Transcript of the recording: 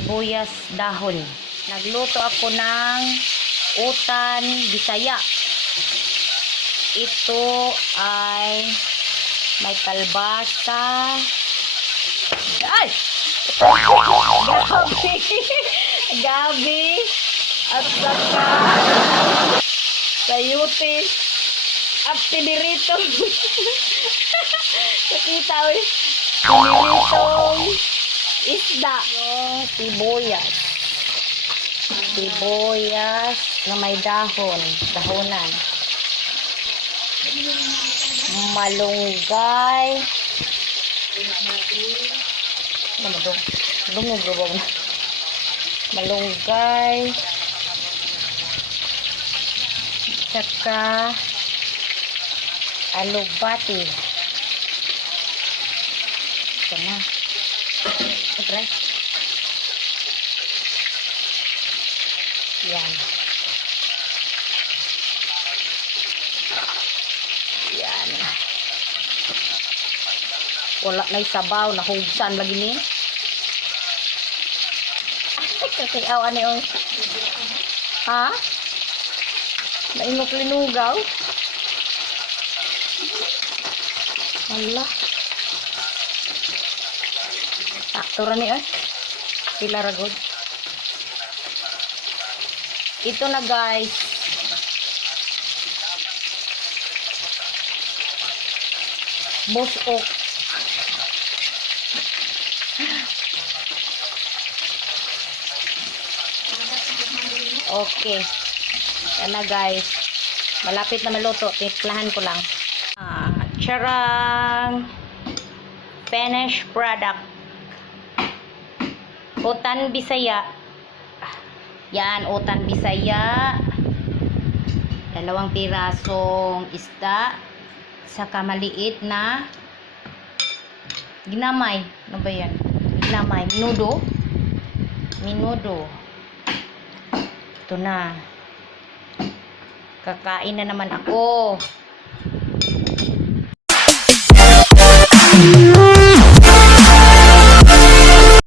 sibuyas dahon. Nagluto ako ng utan bisaya. Ito ay may kalbasa. Ay! Gabi! At saka sayuti at pinirito. Nakita ko piniritong isda. Yung sibuyas na may dahonan. Malunggay. Malunggay. Saka alugbati. Ito na. Siyempre. Yan. Yan. Wala na isabaw. Nahugsan lagi ni. Kakayaw ano yung... Ha? Nainok linugaw? Wala. Saktura ni eh. Pila ragod. Ito na guys. Busok. Okay. Yan na guys. Malapit na maluto. Tiplahan ko lang. Charang. Finished product. Utan bisaya. Yan, utan bisaya. 2 pirasong isda. Saka maliit na ginamay. Ano ba yan? Ginamay. Minudo. Ito na. Kakain na naman ako.